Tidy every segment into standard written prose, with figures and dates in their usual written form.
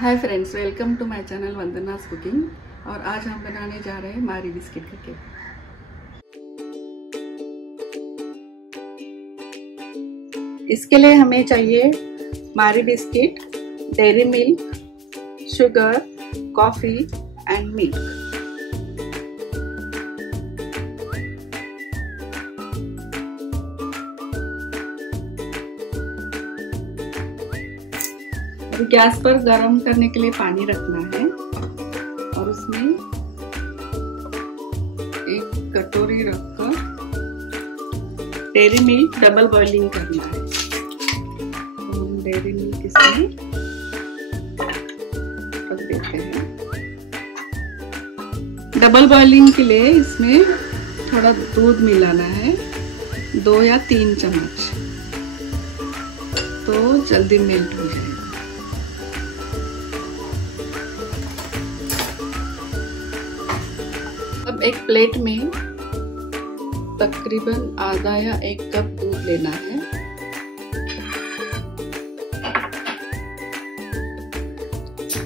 Hi friends, welcome to my channel Vandana's cooking. और आज हम बनाने जा रहे हैं मारी बिस्किट का केक। इसके लिए हमें चाहिए मारी biscuit, dairy milk, sugar, coffee and milk. Gas पर गरम करने के लिए पानी रखना है और उसमें एक कटोरी रखकर डेयरी मिल्क डबल बॉइलिंग करना है। तो हम डेयरी मिल्क इसमें रख देते हैं। डबल बॉइलिंग के लिए इसमें थोड़ा दूध मिलाना है, 2 या 3 चम्मच, तो जल्दी मेल्ट हो जाएगा। अब एक प्लेट में तकरीबन आधा या 1 कप दूध लेना है।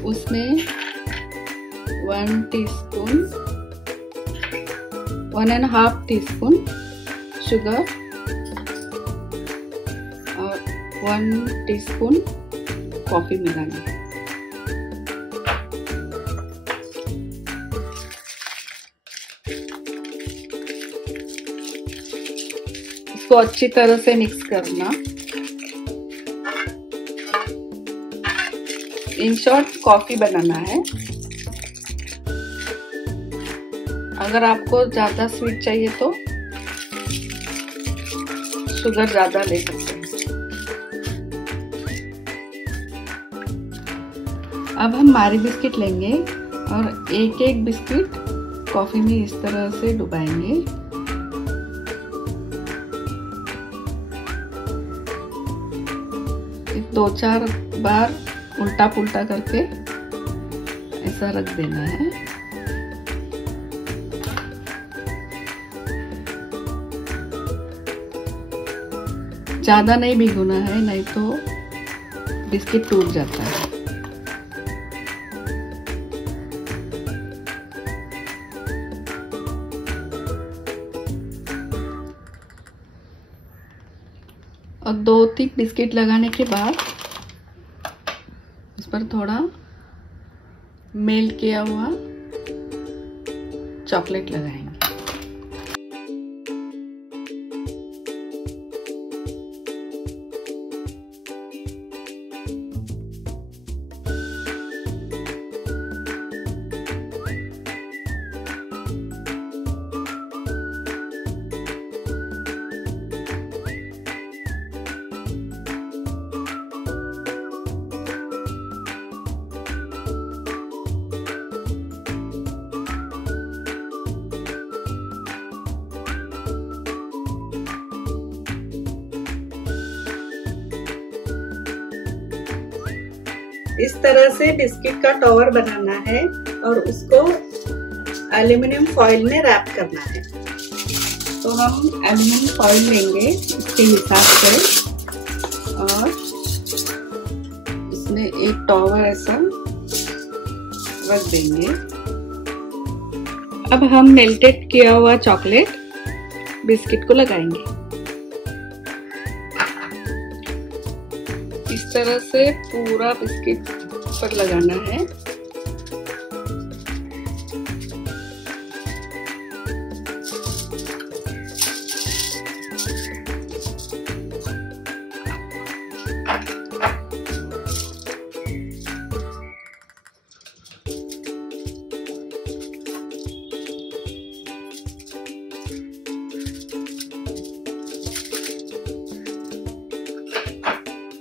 उसमें 1 टीस्पून, 1.5 टीस्पून शुगर और 1 टीस्पून कॉफी मिलानी है। इसको अच्छी तरह से मिक्स करना। इन शॉर्ट कॉफी बनाना है। अगर आपको ज्यादा स्वीट चाहिए तो शुगर ज्यादा ले सकते हैं। अब हम मारी बिस्किट लेंगे और एक बिस्किट कॉफी में इस तरह से डुबाएंगे। दो चार बार उल्टा पुल्टा करके ऐसा रख देना है। ज्यादा नहीं भिगोना है, नहीं तो बिस्किट टूट जाता है। और 2-3 बिस्किट लगाने के बाद इस पर थोड़ा मेल्ट किया हुआ चॉकलेट लगाएंगे। इस तरह से बिस्किट का टॉवर बनाना है और उसको एल्युमिनियम फॉइल में रैप करना है। तो हम एल्युमिनियम फॉइल लेंगे इसके हिसाब से और इसमें एक टॉवर ऐसा रख देंगे। अब हम मेल्टेड किया हुआ चॉकलेट बिस्किट को लगाएंगे। इस तरह से पूरा बिस्किट पर लगाना है।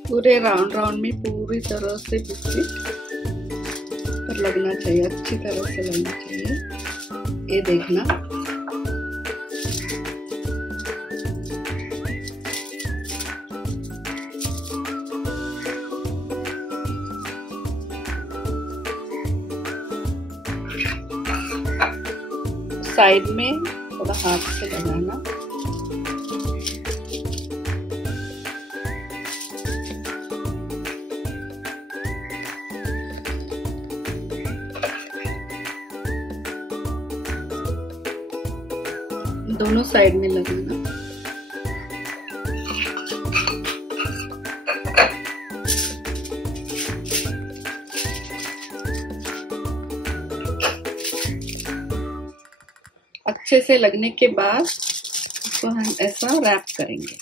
पूरे राउंड में पूरी तरह से बिस्किट पर लगना चाहिए, अच्छी तरह से लगना चाहिए। ये देखना। साइड में थोड़ा हाथ से लगाना। दोनों साइड में लगाना। अच्छे से लगने के बाद इसको हम ऐसा रैप करेंगे।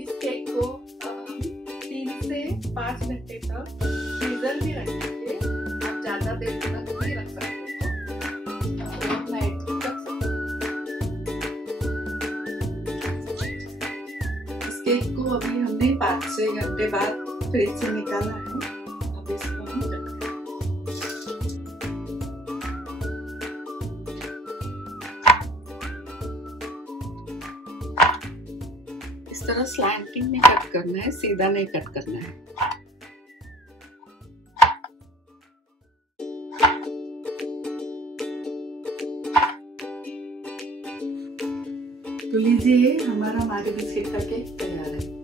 इस केक को हम 3 से 5 घंटे तक फ्रीजर में रखेंगे। आप ज्यादा देर तक नहीं रख सकते हो, नाइट तक रख सकते हो। इस केक को अभी हमने 5-6 घंटे बाद फ्रिज से निकाला है। अब इसको हम कट करेंगे। इस तरह स्लैंटिंग में कट करना है, सीधा नहीं कट करना है। तो लीजिए, हमारा मारी बिस्किट का केक तैयार है।